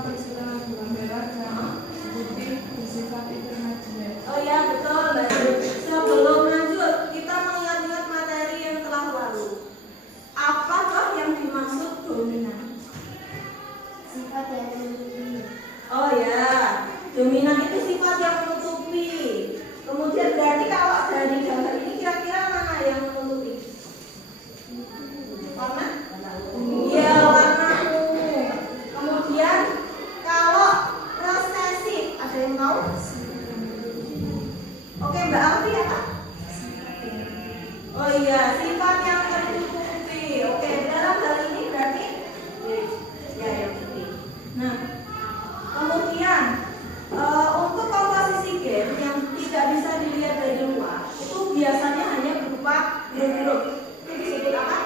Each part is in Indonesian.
berserang gula merah dan putih bersifat intermediate. Oh ya betul Mbak Yu. Sebelum lanjut kita mengingat-ingat materi yang telah lalu. Apakah yang dimaksud dominan? Sifat yang menutupi. Oh ya, dominan itu sifat yang menutupi. Kemudian berarti kalau dari gambar ini kira-kira mana yang menutupi? Warna? Iya, warna ungu. Kemudian kalau resesif, ada yang tahu? Oke, Mbak Alfi ya Kak? Oh iya, sifat yang tertutupi. Oke, dalam hal ini berarti ya yang putih. Nah, kemudian untuk komposisi game yang tidak bisa dilihat dari luar itu biasanya hanya berupa grup-grup. Itu disebut apa?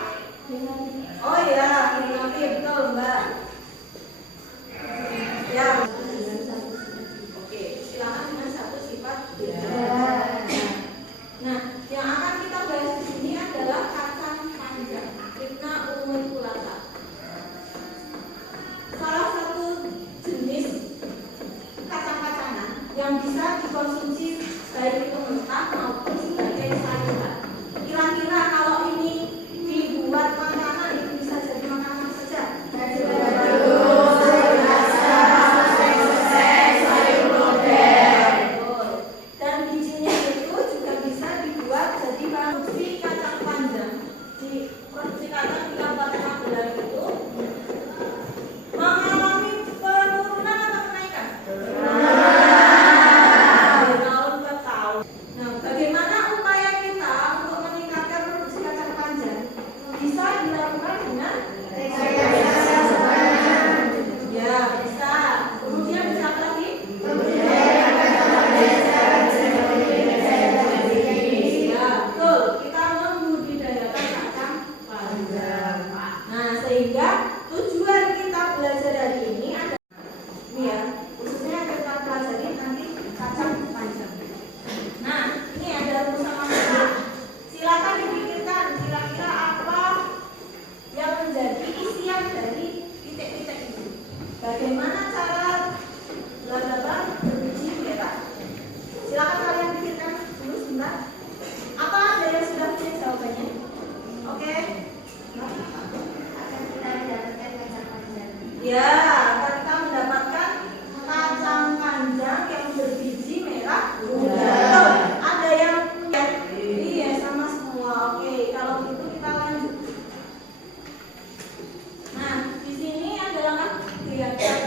Oh iya, genotype, betul Mbak. Ya. Oke, silakan dengan satu sifat. Nah, yang akan kita bahas di sini adalah kacang panjang, Rhythm uniculata. Salah satu jenis kacang-kacangan yang bisa dikonsumsi baik itu mentah maupun sebagai sayuran. Kira-kira kalau ini dibuat makanan itu bisa jadi makanan saja. Dan bijinya itu juga bisa dibuat jadi produksi kacang panjang. Di produksi kacang di Kabupaten Magelang itu mengalami penurunan atau kenaikan? Dari tahun ke tahun. Nah, bagaimana upaya kita untuk meningkatkan produksi kacang panjang? Bisa dilakukan dengan ya, bisa. Kemudian bisa apa lagi? Ya, betul. Kita membudidayakan kacang panjang. Nah, sehingga tujuan kita belajar hari ini adalah ini ya, khususnya kita pelajari nanti kacang panjang. Nah, ini ada rumus sama. Silakan dipikirkan kira-kira apa yang menjadi isian dari titik-titik itu. Bagaimana cara bla-bla-bla berbiji merah? Silakan kalian pikirkan dulu sebentar. Apa ada yang sudah punya jawabannya? Oke. Akan kita mendapatkan kacang panjang. Ya, akan kita mendapatkan kacang panjang yang berbiji merah muda. Betul. Ada yang punya? Iya, sama semua. Oke, kalau gitu kita lanjut. Nah, di sini adalah kelihatan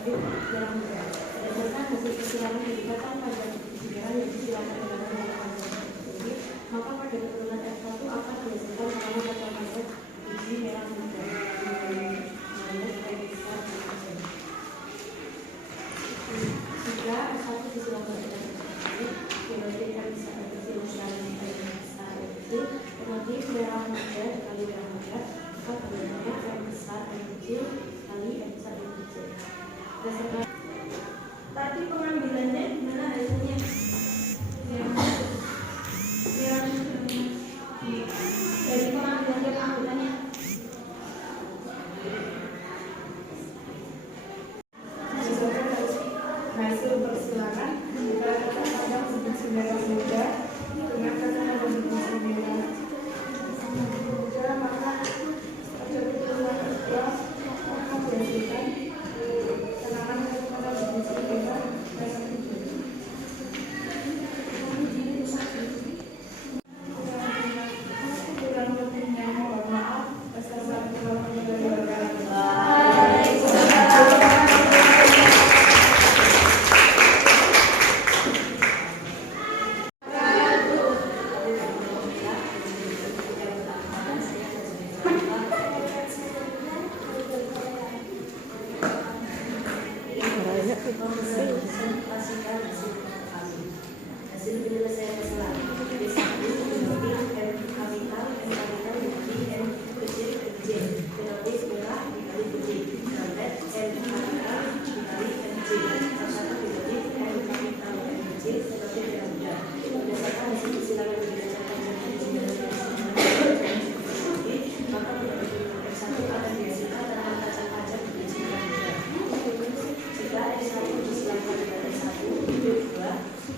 terbit merah muda. Berdasarkan hasil perkiraan kegiatan pada biji merah yang disilakan dengan panjang tersebut, maka pada keturunan F1 akan dihasilkan selama pada panjang biji merah muda. Jika F1 disilakan dengan tersebut, dibandingkan bisa kecil sekali besar itu, otomatis merah muda kali merah muda, maka banyaknya M besar M kecil kali M besar M kecil. Berdasarkan tadi pengambilannya gimana hasilnya? Dari pengambilan anggotanya. Hasil persilangan kata panjang biji merah muda dengan kata panjang biji merah muda, maka pada keturunan kedua akan dihasilkan tanaman kata panjang biji merah merah muda. Kurang lebihnya mohon maaf. Wassalamualaikum warahmatullahi wabarakatuh. Hasil penyelesaian masalah B1 berarti M kapital dibagi M kecil kecil berarti merah dikali putih sampai M kapital dikali M kecil sama berarti M kapital M kecil seperti merah muda. Berdasarkan hasil persilangan berdasarkan maka pada keturunan F1 akan dihasilkan tanaman kacang-kacang biji merah muda. Jika F1 disilakan dengan F1 B2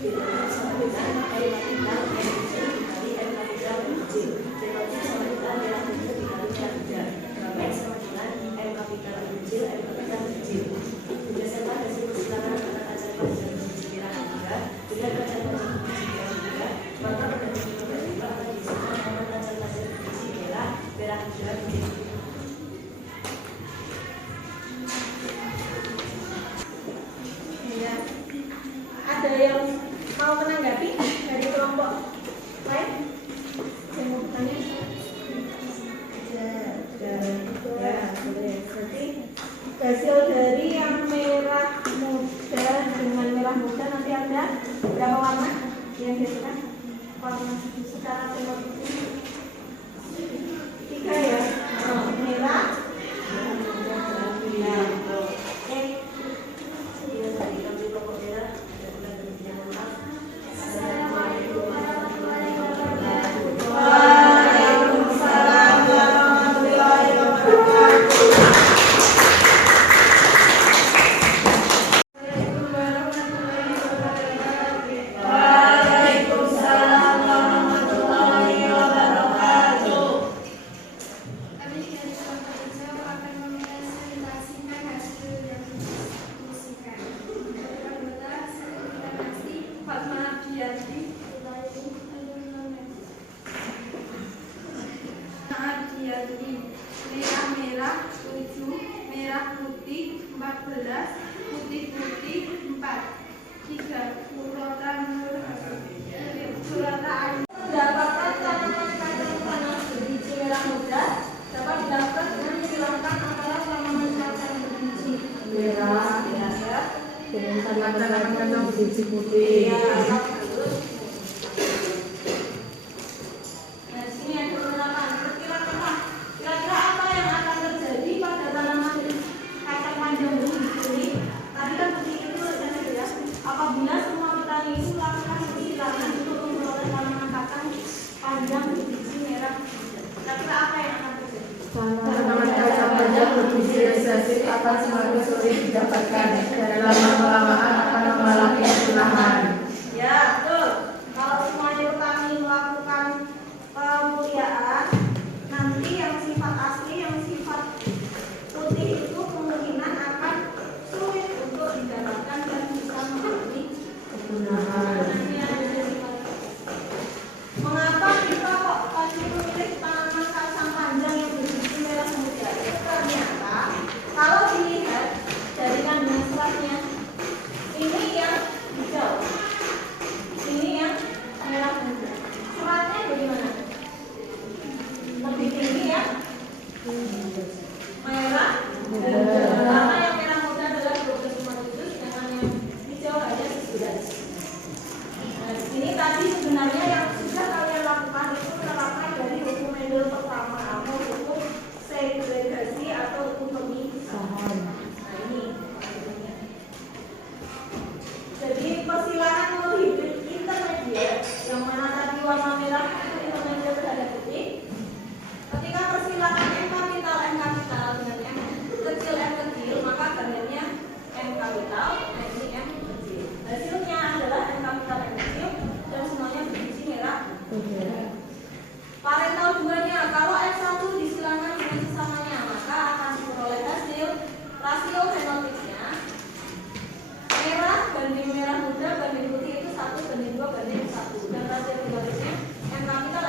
dengan sama dengan M kapital M kecil dikali M kapital M kecil berarti sama dengan merah muda dikali merah muda sampai sama dengan M kapital M kecil M kapital M kecil. Berdasarkan hasil persilangan antara kacang-kacang biji merah muda dengan kacang-kacang biji merah muda, maka pada keturunan kedua akan dihasilkan tanaman kacang-kacang biji merah muda biji. Ya, ada yang mau menanggapi dari kelompok lain? Saya mau bertanya. Ya, boleh. Berarti hasil dari yang merah muda dengan merah muda nanti ada berapa warna yang dihasilkan? Warna secara teknologi 3 ya. Merah. Ya, oke. Assalamualaikum warahmatullahi wabarakatuh. Waalaikumsalam warahmatullahi wabarakatuh. Waalaikumsalam warahmatullahi wabarakatuh. Kami dari kelompok hijau akan mempresentasikan hasil yang didiskusikan. Anggota sertifikat pasti Fatma Diyanti, merah-merah 7, merah putih 14, putih-putih 4. 3. Surata Mendapatkan tanaman kacang berbiji merah muda dapat dilakukan dengan menghilangkan antara tanaman kacang berbiji merah Dengan tanaman kacang biji putih. bagus. Nah, di sini ada penerapan. Kira-kira apa yang akan terjadi pada tanaman kacang panjang berbiji ini? Tadi kan seperti itu ya. Apabila semua petani itu melakukan persilangan untuk memperoleh tanaman kacang panjang berbiji merah, kira-kira apa yang akan terjadi? Tanaman kacang panjang berbiji resesi akan semakin sulit didapatkan dan lama-kelamaan akan mengalami kepunahan. Ya, betul. Kalau semuanya petani melakukan pemuliaan, nanti yang sifat asli, yang sifat putih itu kemungkinan akan sulit untuk didapatkan dan bisa mengalami kepunahan. Mengapa kita kok tadi memilih tanaman kacang panjang yang berbiji merah muda? Itu ternyata kalau dilihat dari kandungan Karena yang merah muda adalah 25 juz, sedangkan yang hijau hanya 11. Nah, di sini tadi sebenarnya yang sudah kalian lakukan itu penerapan dari hukum Mendel pertama atau hukum segregasi atau hukum pemisahan. Nah, ini. Jadi persilangan menurut hibrid intermediate yang mana tadi warna merah itu intermediate terhadap putih. Ketika persilangan M kapital dengan M kecil M kecil, maka gandennya M kapital, nah ini M kecil. Hasilnya adalah M kapital M kecil dan semuanya berbiji merah. Parental 2-nya, kalau F1 disilangan dengan sesamanya, maka akan diperoleh hasil rasio fenotipnya merah banding merah muda banding putih itu 1:2:1, dan rasio fenotipnya M kapital